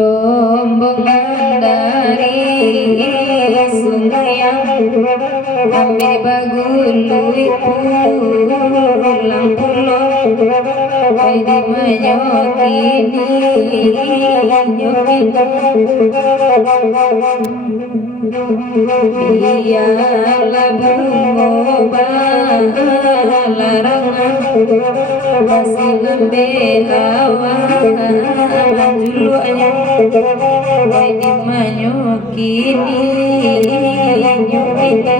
Rombongan dari sungai yang kami bagului pulang pulang di menyokini biarlah berubah larangan masih lembelawan juluannya di manyokini nyokini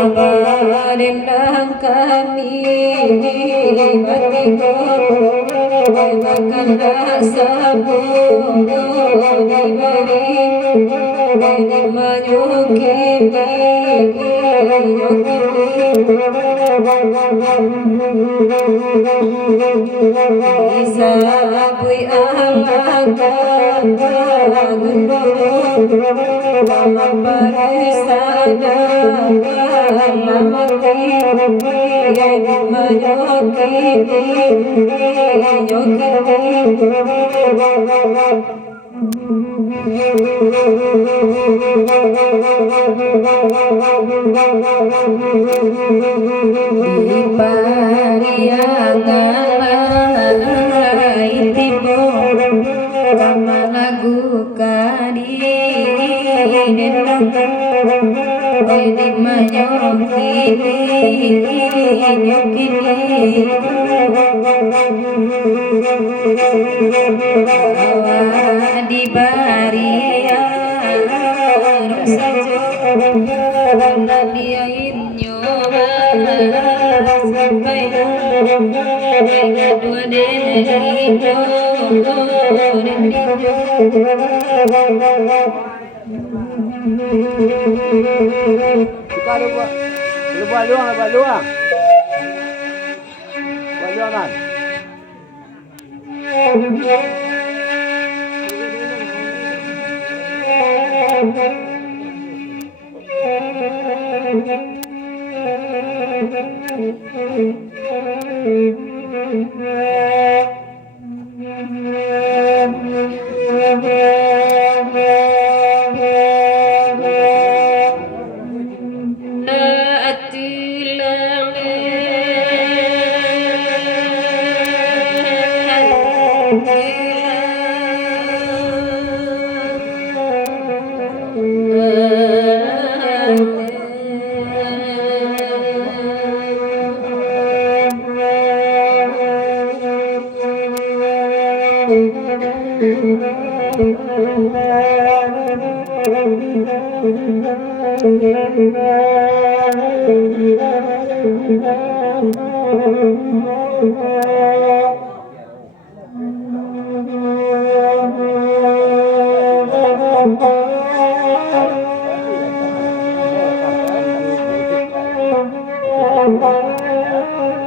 Abarindang kami batigo makanlah sabun diberi menyukini Isabui alakan lama parisana lama yang menyokini di pariangan intimu kama lagu kadinendang di manyokini nyokini di baria saja dan dia inyo sampai dua denito buka lu buat luang buat luang kan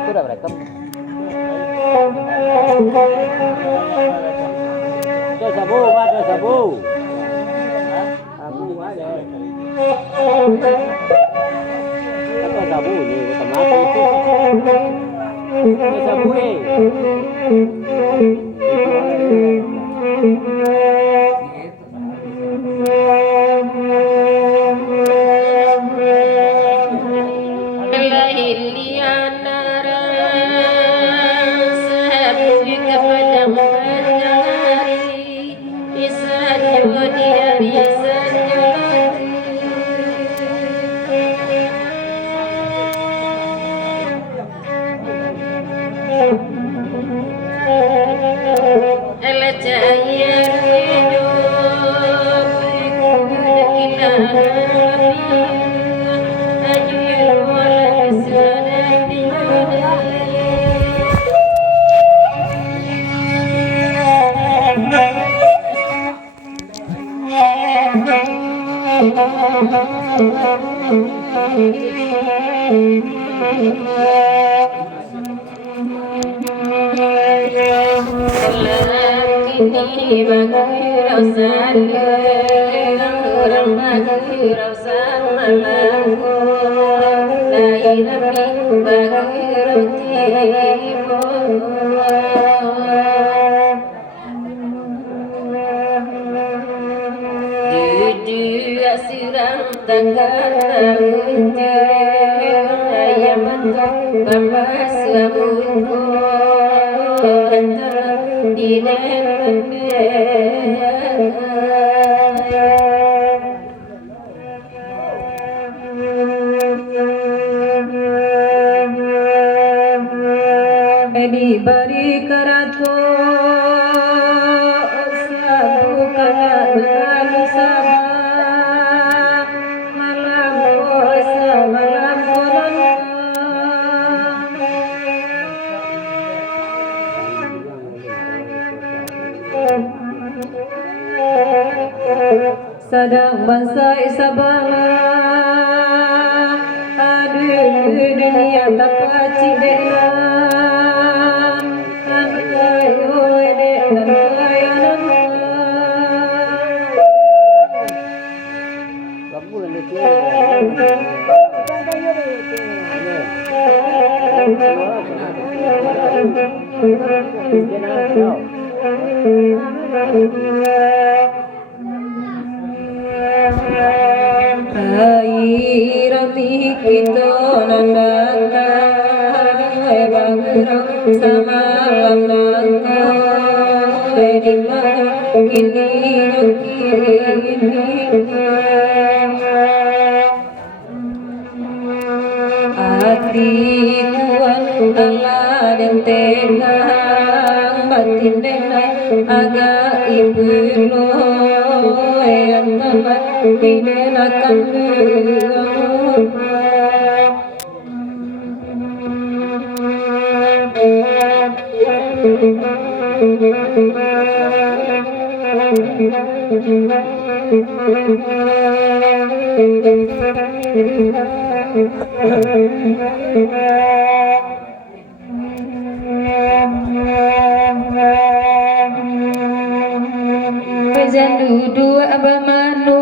Sudah berekam. Sabu, ada sabu. Sabu ada. Apa sabu ni? Mati itu. Sabu eh. Kepada Kini bagurau saluran bagurau samalangu lairapi bagurau timur Dudu asirang tangan ayam betul bambas amunku di bari karato sabu kanan sabah malam kosa malam konon sedang bansai sabala aduh dunia tak pacik dek Airati kita nandaka bagurau samalam naka edima kini hati tuan Allah dan tegang batin denai agak ibu lo yang telah didenakan Pejandu dua bamanu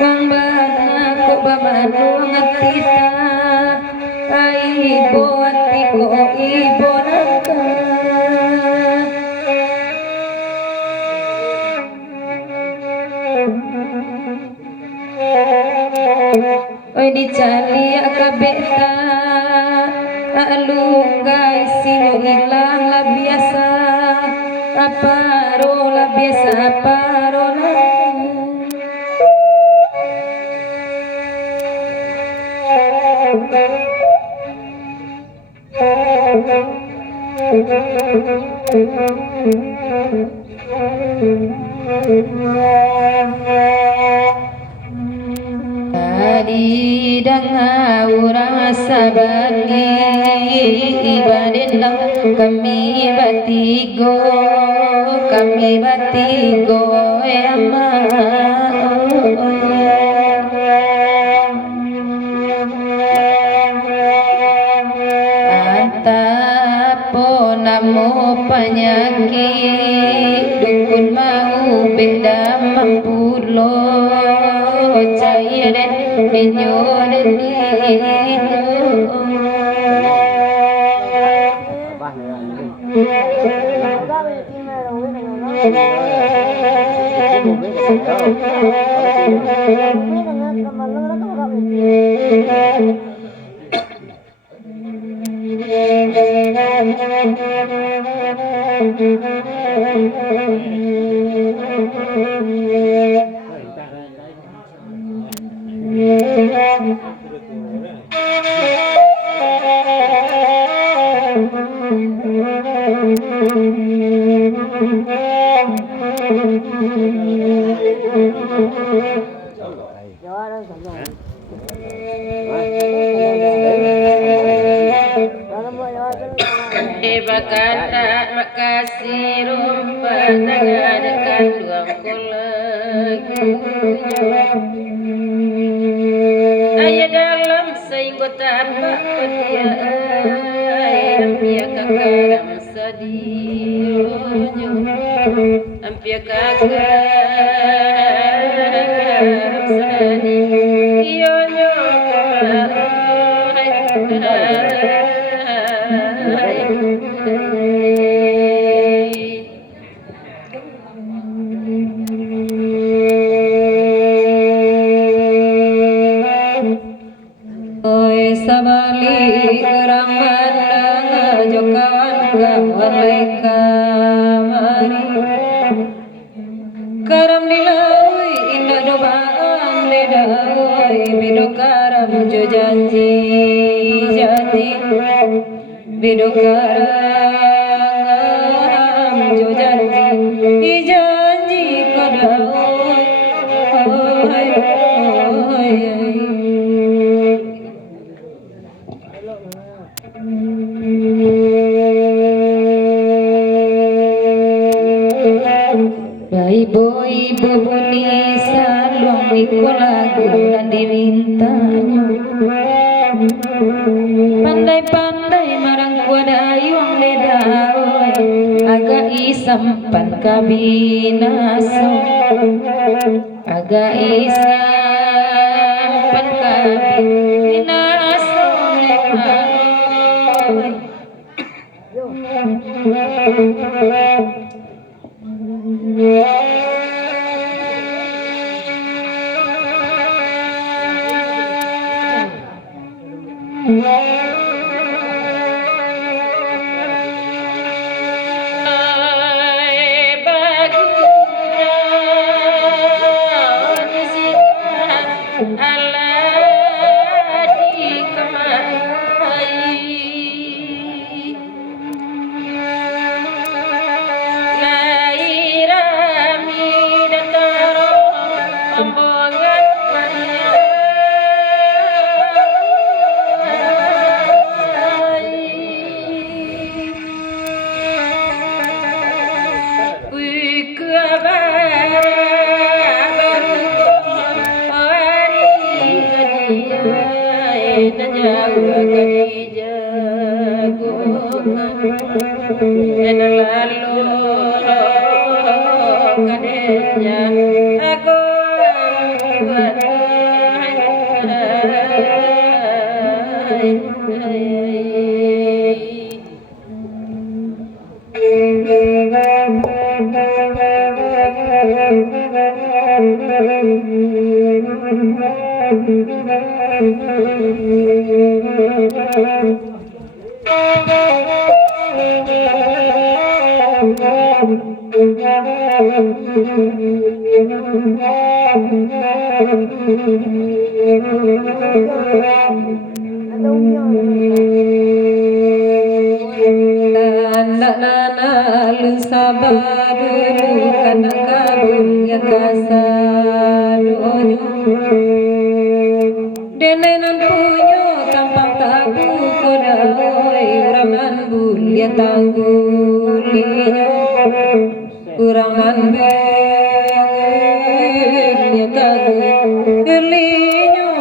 wang bana ko bamanu ngatita ibo ati ko ibo naka oi dicari akabeta alunggai sinyo hilang lah biasa aparo lah biasa aparo lah Tadi dengan orang sabagi ibadillah kami batigo ama Antapo namo penyakit dukun mau beda mampulo cairan minyodan Bakanda makasih rupa tangan kandung lagi betapa pedia ampia kakak sadionyo ampia kakak sadi ionyo Oi sabali ramana jokan kawan kamari karam dilaui indah dobaan ledai bido karam jo janji janji bido karam jo janji janji kadau oi oi ibu-ibu buni salong iko lagu na dimintanya pandai-pandai marang kuadayong ledawai agak isampan kabinaso agak isampan kabinaso Nanal sabaru kana kabul ya kasadonyo denenan punyo tampang tabu kodai uraman bul ya tanggulinyo urangan bel ya tanggulinyo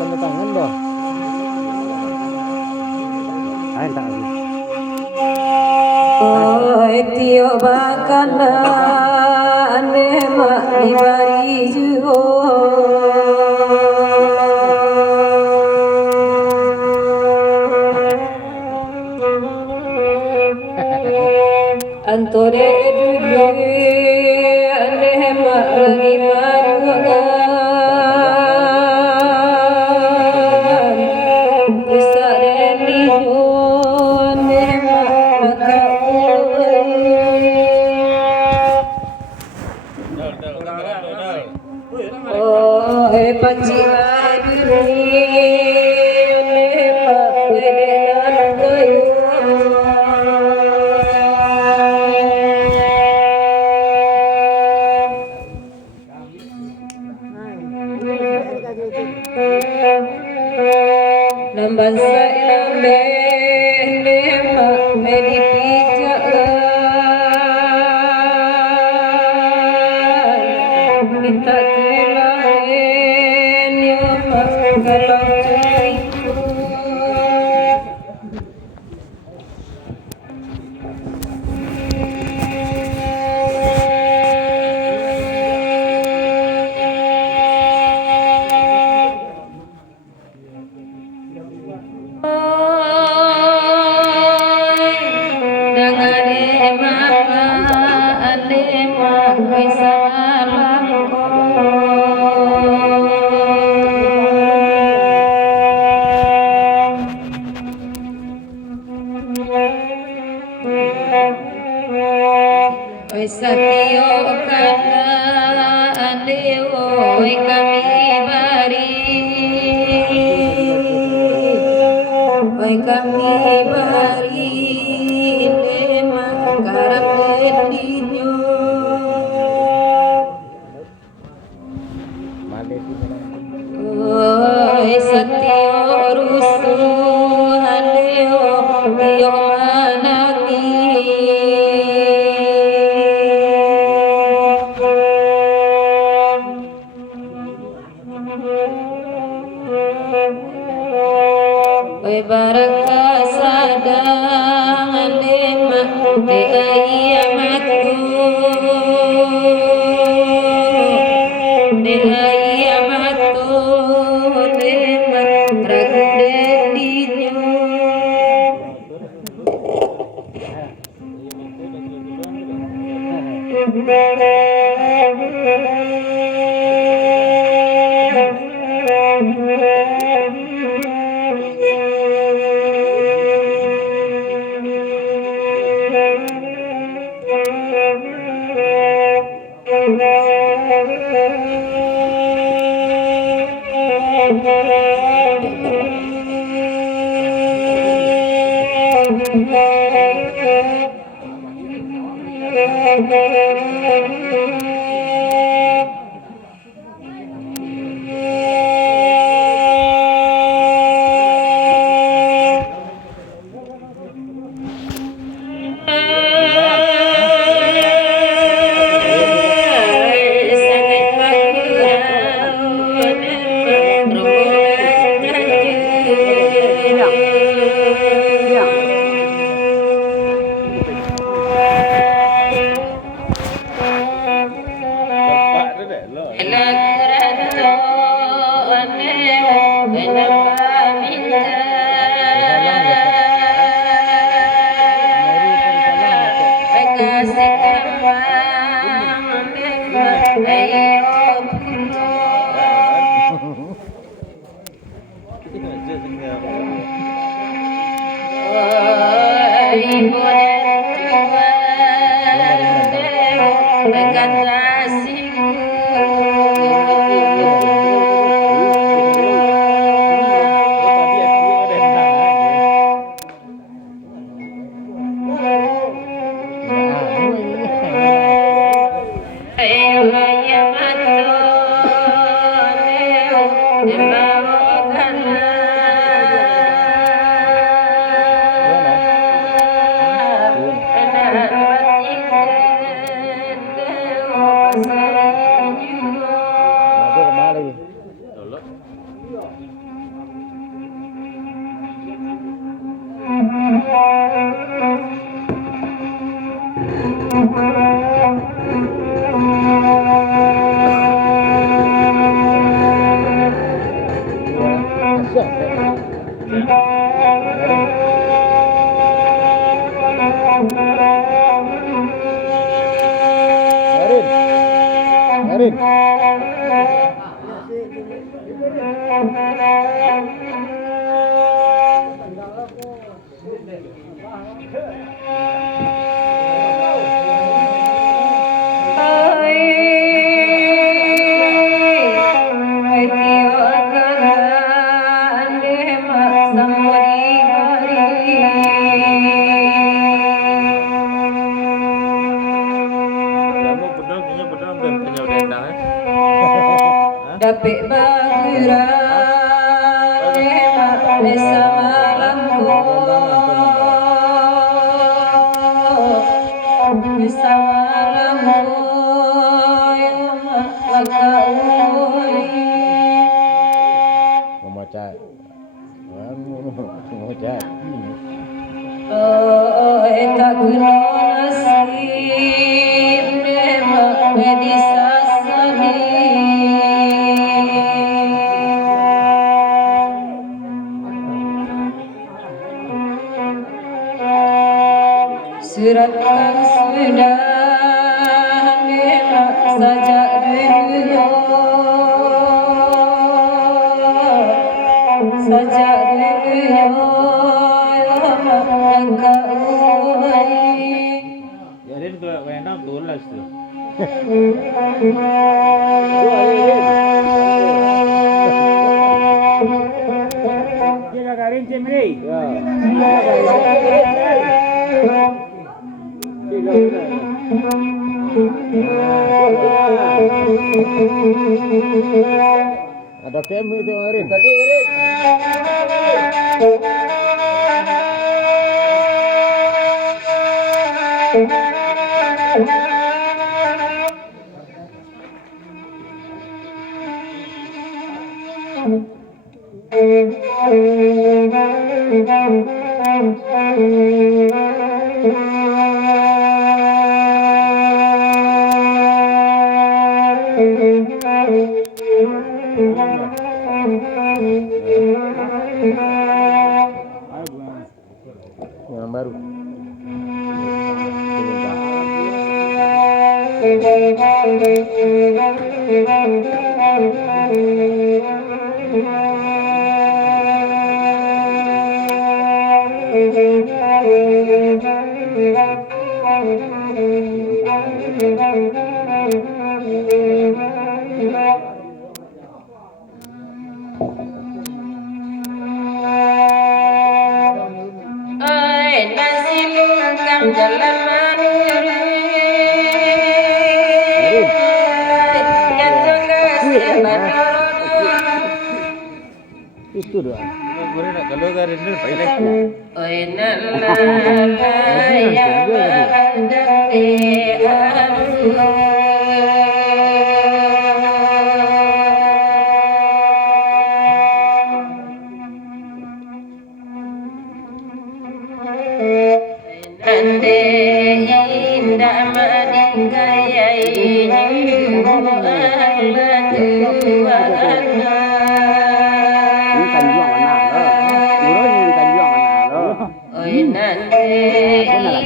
Tanda tangan dah. Ayo tak lagi. Tiyo bakanda ane mak ibari juo antore dulu ane mak imaruan isareli ane mak Paci aduni ne papedan kayu Namban saya ne mak medipijalan minta telahen yo mak kalau ceriku Dangane maka ane mak salam Oi satyo kana ane oi kami bari Oi kami bari ne makarapendinyo Oi satyo rusu haneo tiyo manaki Oi baraka sadang lema de ayamatu lema ragudendinyo Tapi bagirang Desa malamku Desa malamku Memocak. Memocak. Oh, tak guna nasib di sasani. Surat kan sudah memang saja dulu saja dulu yang kau Jadi itu enak tulas tuh. Dia garing cemri. Ya. Ada kemu itu kemarin. Tadi kemarin. Yang baru. nasi lungkang jalan manuri yang jelas Itu doa. Kalau dari ini pilih. oi nalla ya Nande indah madingayai nyuruh Allah tuana Ini Tanjuang anak lo. Murah ini Tanjuang anak lo. oi nande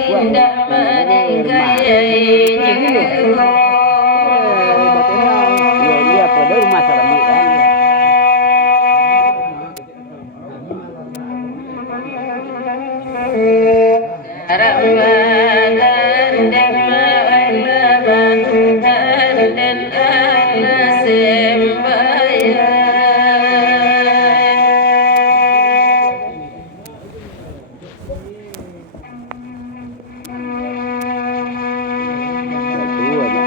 indah madingayai nyuruh Ya dia pada rumah sabani kan. Ramadan dan ma'alaman dan ala sembahyang Itu aja.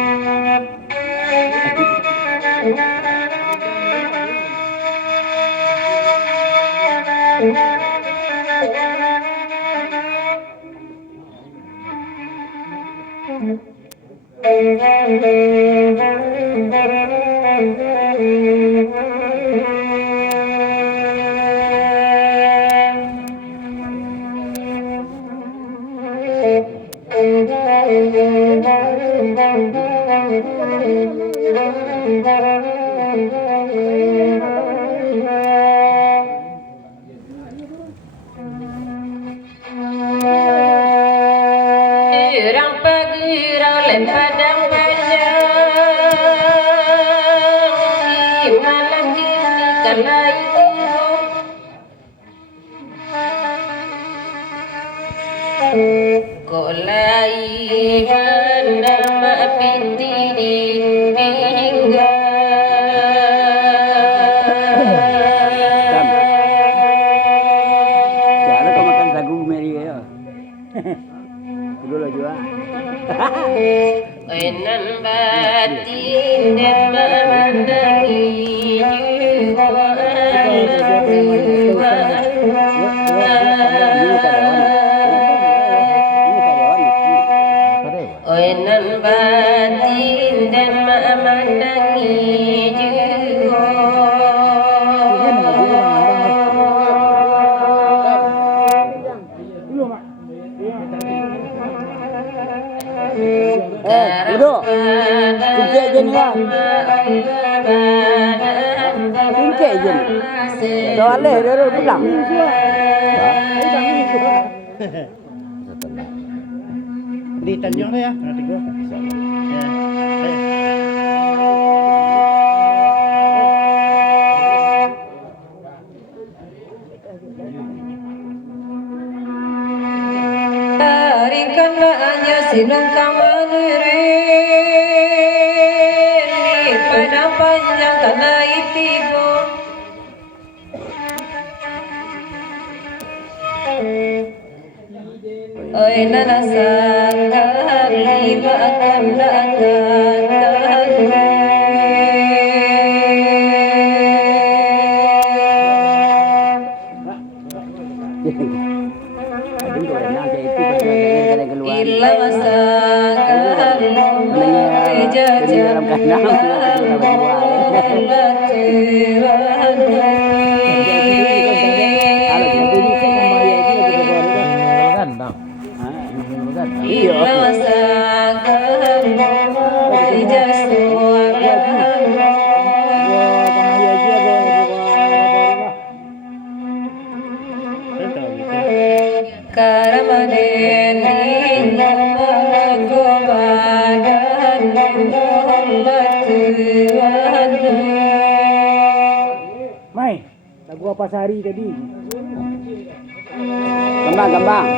Irang pagirang lempadang panjang malam kini kala itu kolai bernama pitini hingga Siapa kau makan sagu meri ya? Dulu lah juga. Enan batin dan memandangi jiwa Enan batin dan memandangi jiwa Duduk. Kuncik je ni lah. Kuncik je ni. Soalnya dia duduk pulang. Di Tanjung tu ya, nanti gua. Ya. Tarikanlah sinung kamanurin di padang panjang tanah itigo Oi nana sakali akan datang Ila sakali dalam kandang Mai, lagu apa sehari tadi? Gambang.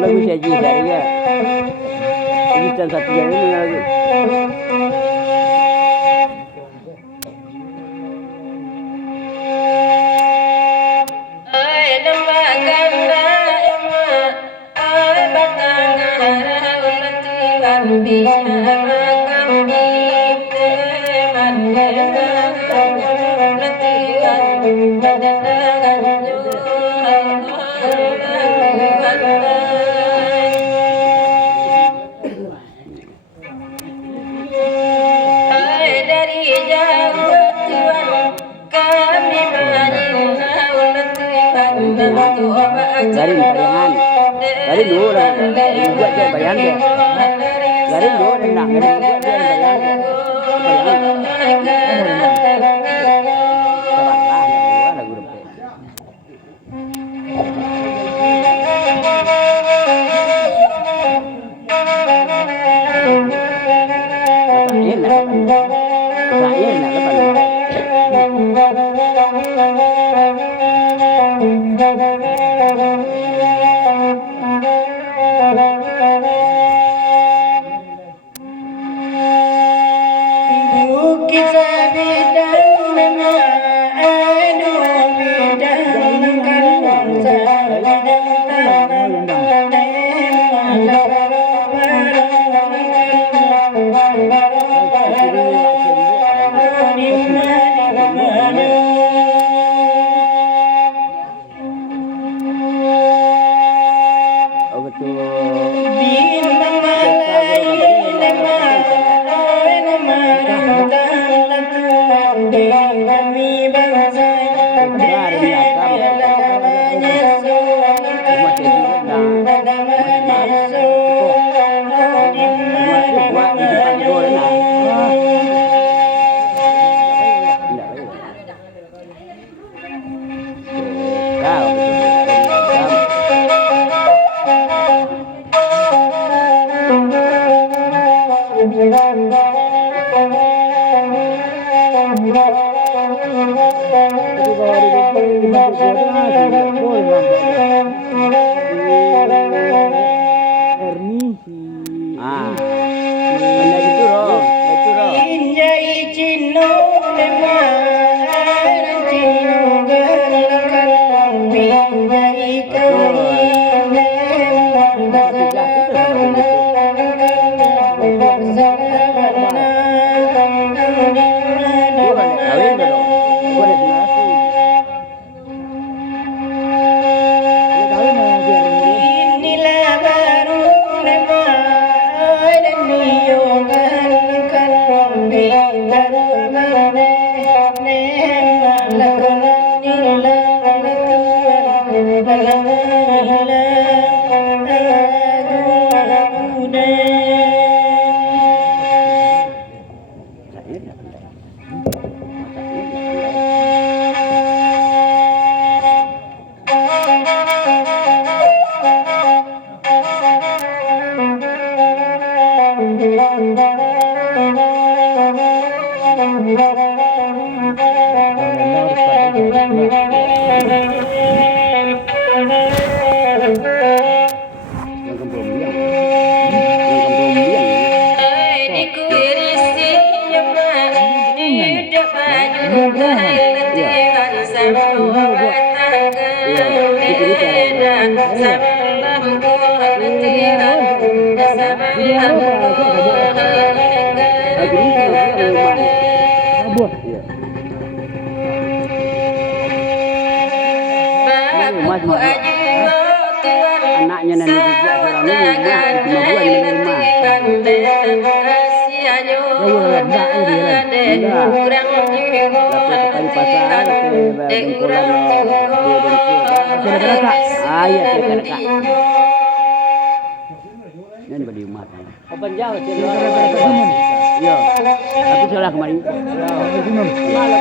Lagu Syaji saya ya. Ini dan satu yang ini lagu. Garin bayangan. Garin dulu lah. Buat dia bayangan dia. Garin dulu dan nak garin buat dia bayangan. Sabarlah lagu rempet. Saya nak lepas. Terima kasih. Anaknya nanti buat orang ini cuma buat di rumah. Ini beri umat. Open jauh Iya. Tapi salah kemarin. Malah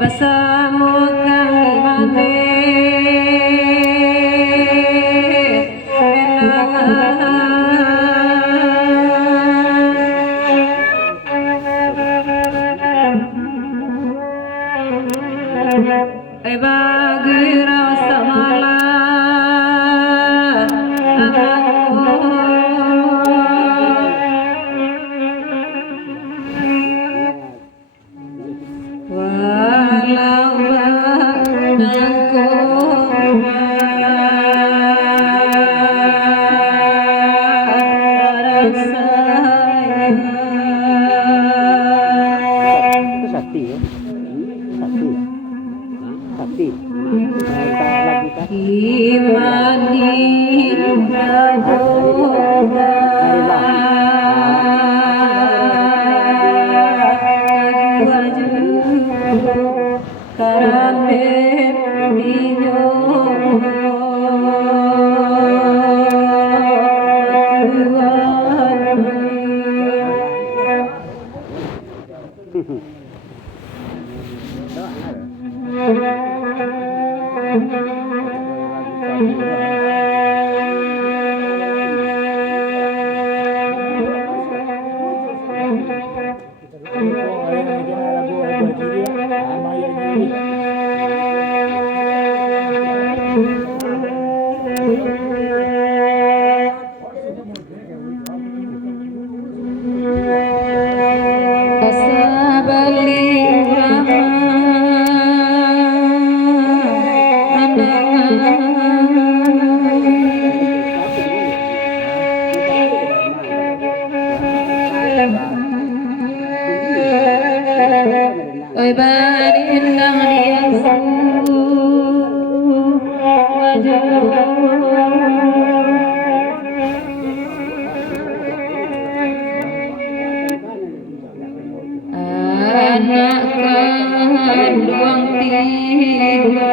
Basa Oi barin nang diaksu anak kandung tiga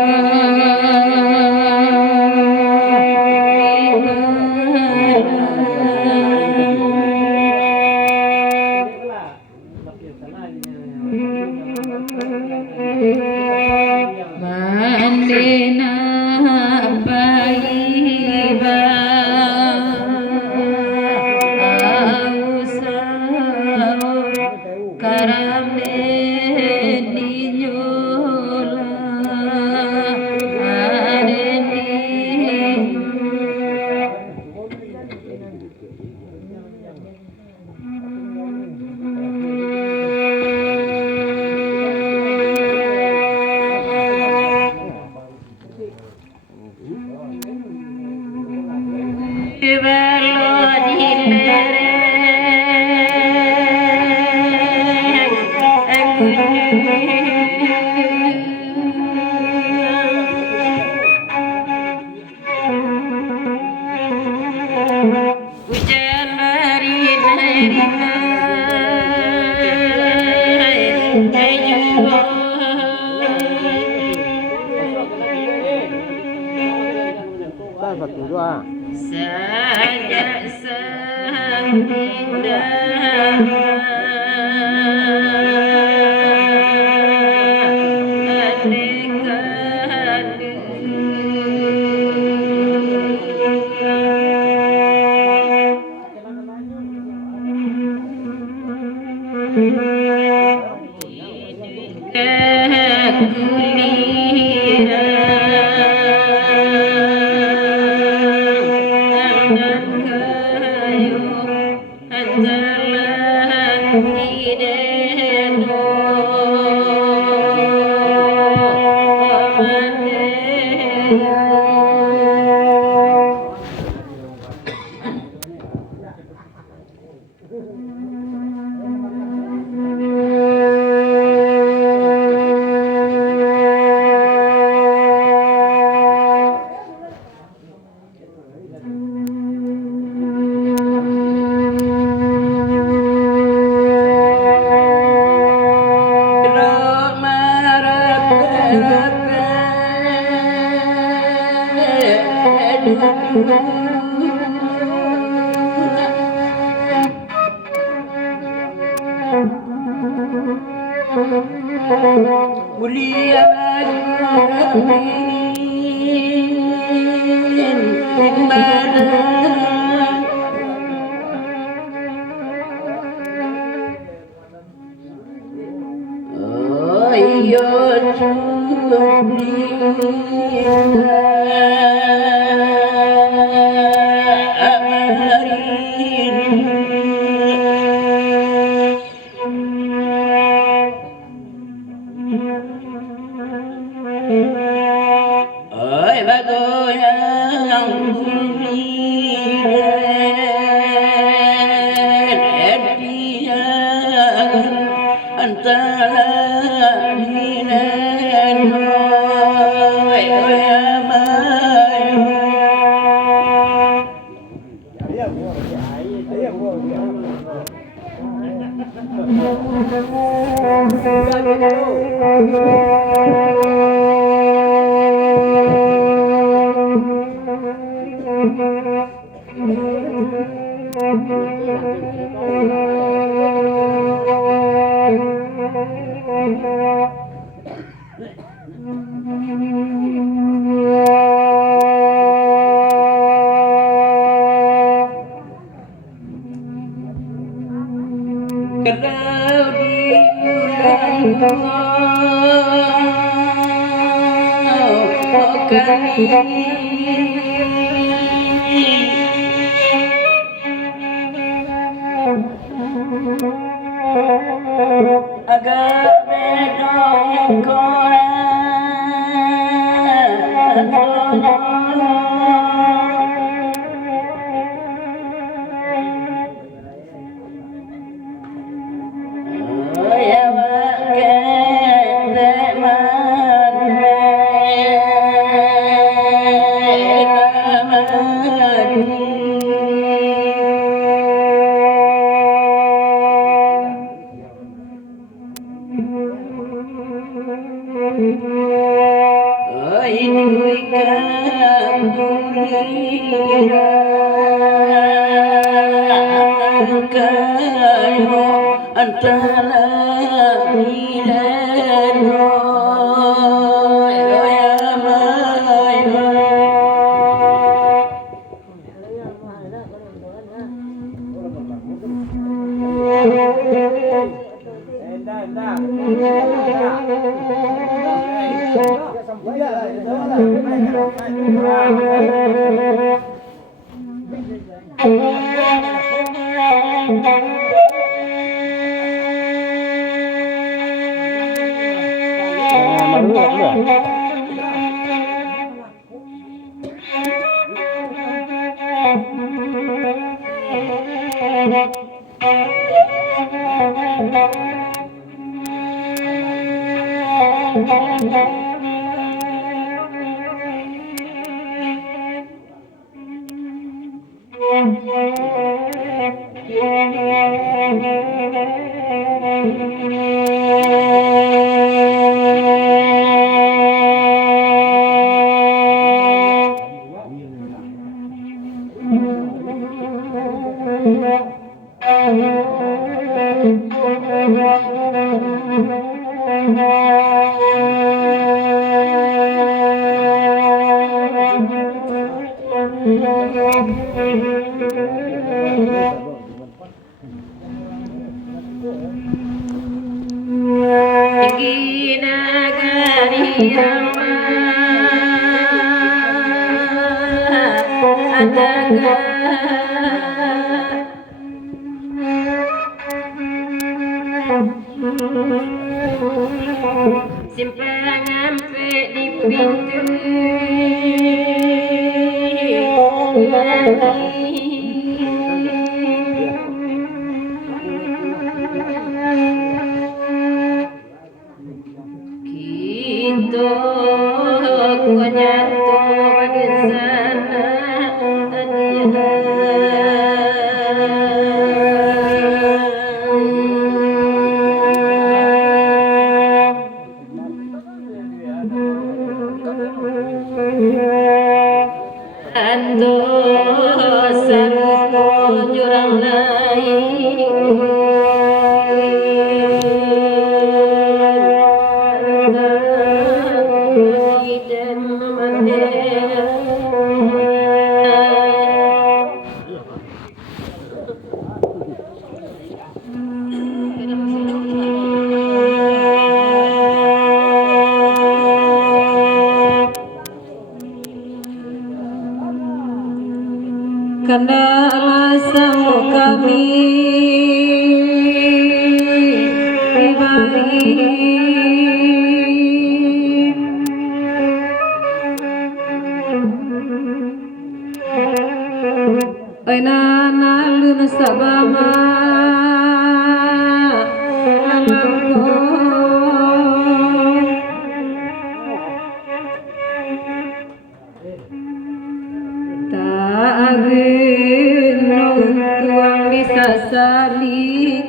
mandena baiba ausau karamne dinyola adeni Satu dua. Saja sang indah mulia Kalau di bulan agak beda Simpang sampai di pintu kita nyatu pada sana karena alasan kami pribadi aina nalun sabama alamko tuang bisa saling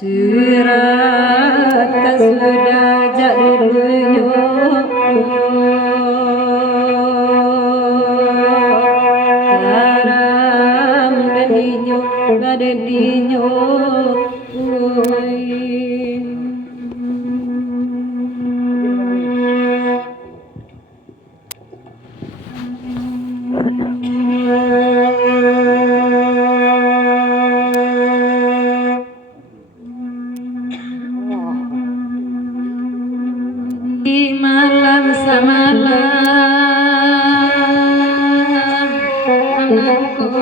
surat sudah jatuh di malam semalam anakku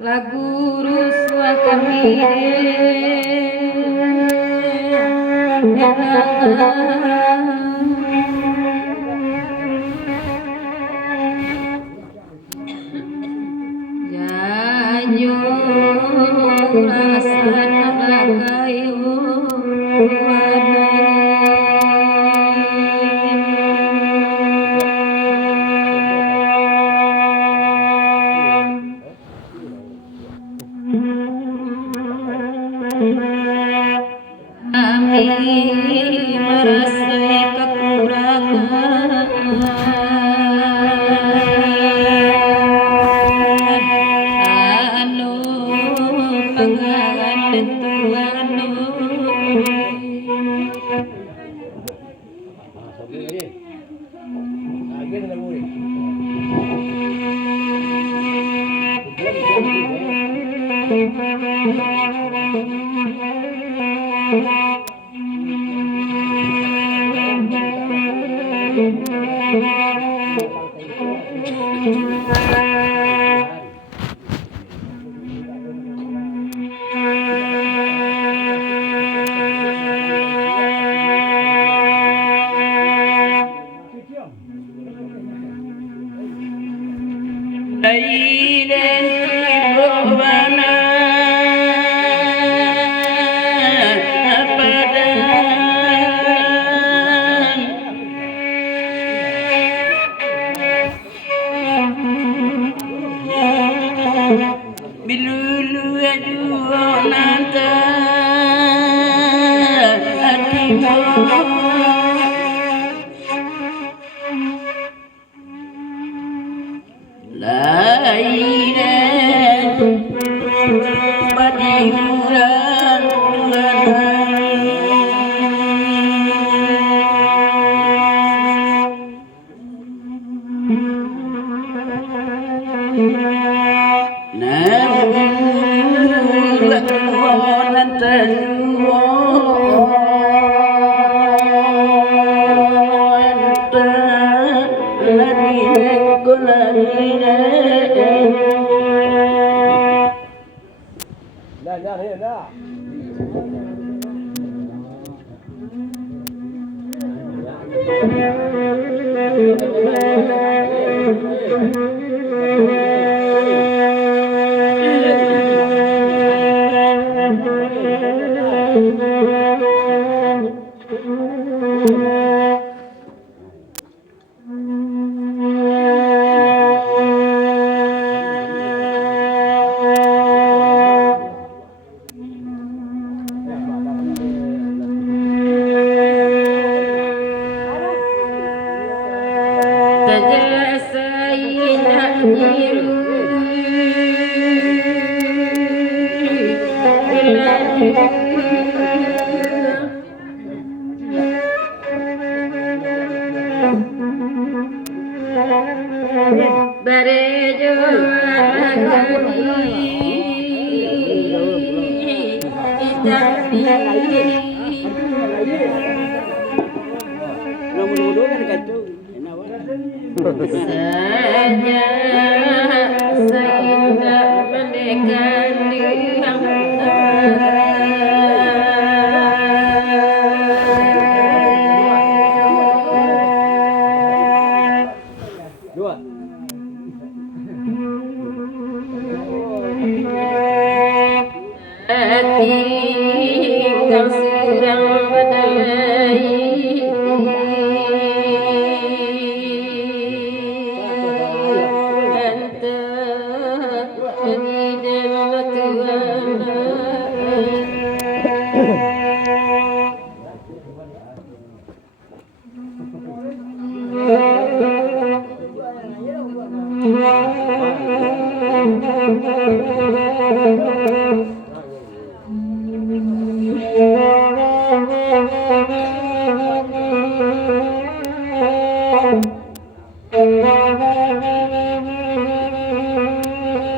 lagu ruswa kami janyu rasa kayu kami merasa kekurangan anu pangan tentuanu bilulu adunanta adimo laire badiuran saja sehingga mendekati kau sedang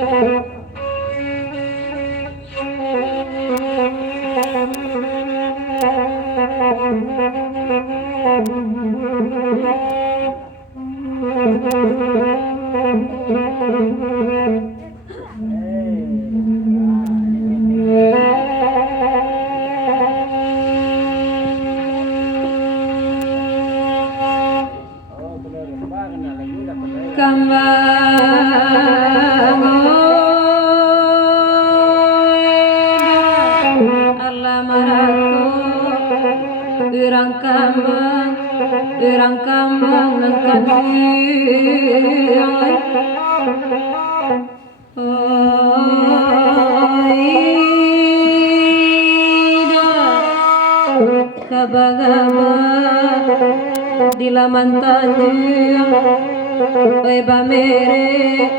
Thank you. Irang kambang nangkan kabagaba di laman Tanjung oi bamere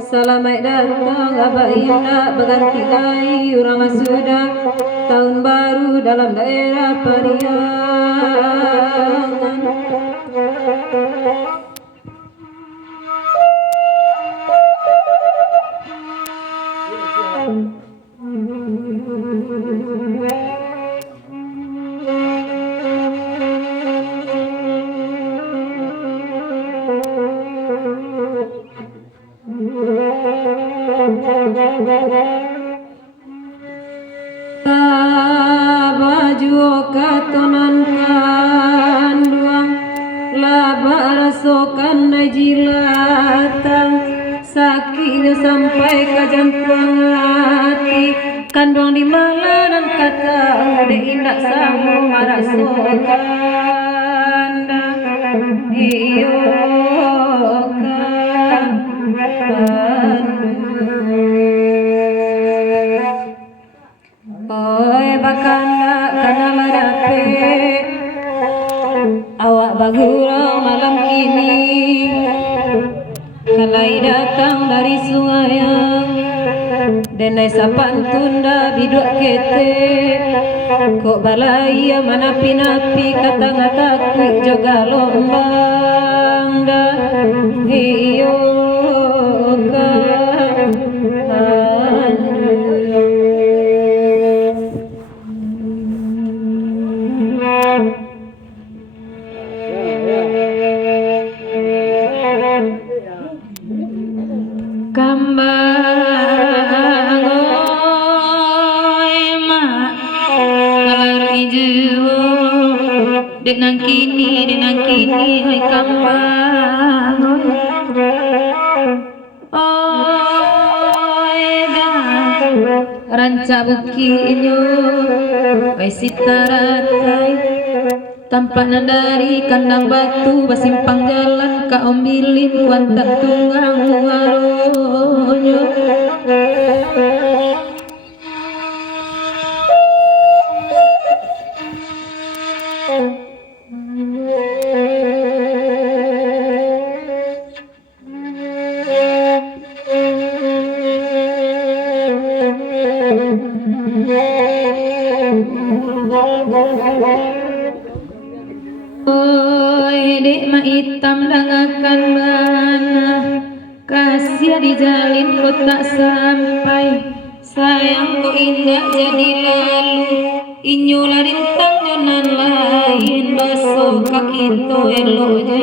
selamat datang Aba Indah berganti lagi orang sudah tahun baru dalam daerah Pariangan. Baju katonan kanduang laba rasokan najilatan sakitnya sampai ke jantung hati kanduang di malanan kata udah indah sama marasokan iyo bakana kana madape awak bagurau malam ini kalai datang dari sungai denai sapan tunda biduk kete kok balai mana pinapi kata ngataku joga lombang dah iyo kambang oi mak kalar ijo dek nang kini oi kambang oi dah ranca bukinyo oi sitaratai tampak dari kandang batu basimpang jalan ka ombilin kuantak tunggang waronyo dek ma hitam dangakan mana kasih dijalin kok tak sampai sayang kok indah jadi lalu inyo larintang jonan lain baso kaki to elok je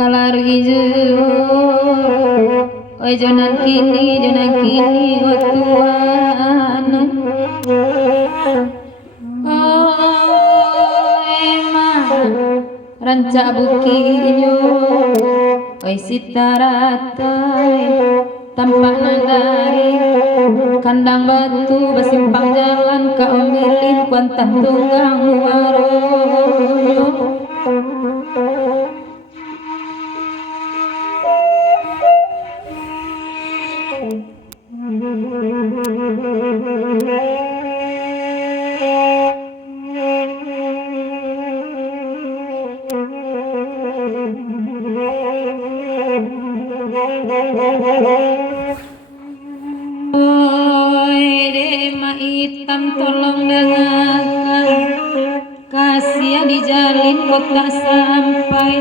kalar ijo oi jonan kini o tuan oi ma ranca bukinyo oi sitaratai tampak dari kandang batu basimpang jalan ka omilin kuantah tunggang waronyo hitam tolong dengarkan kasih dijalin kok tak sampai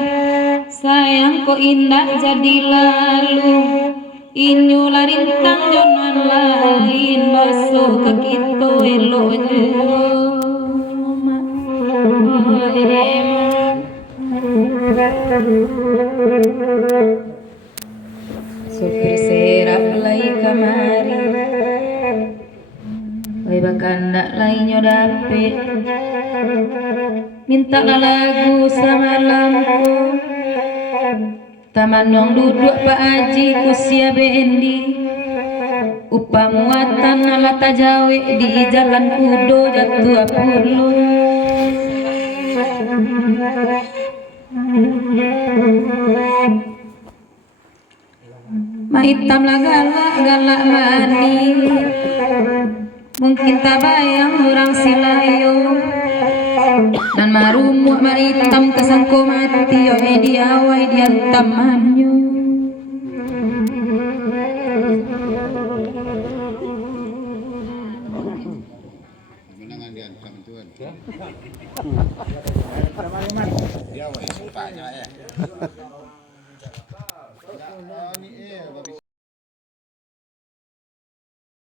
sayang kok indah jadi lalu inyo larintang jonan lain basuh ke kita elok je Supir serak lai kamari Wai bakandak lai nyodape Minta lagu sama lampu Taman yang duduk Pak Haji kusia bendi Upah muatan ala tajawe di jalan kudo jatuh apulu Ma hitam lah galak mani Mungkin tak bayang orang silayo Dan marumuk ma hitam kesangko mati Yo diawai diantam manyo Menangan diantam tuan. Dia wajib supaya ya.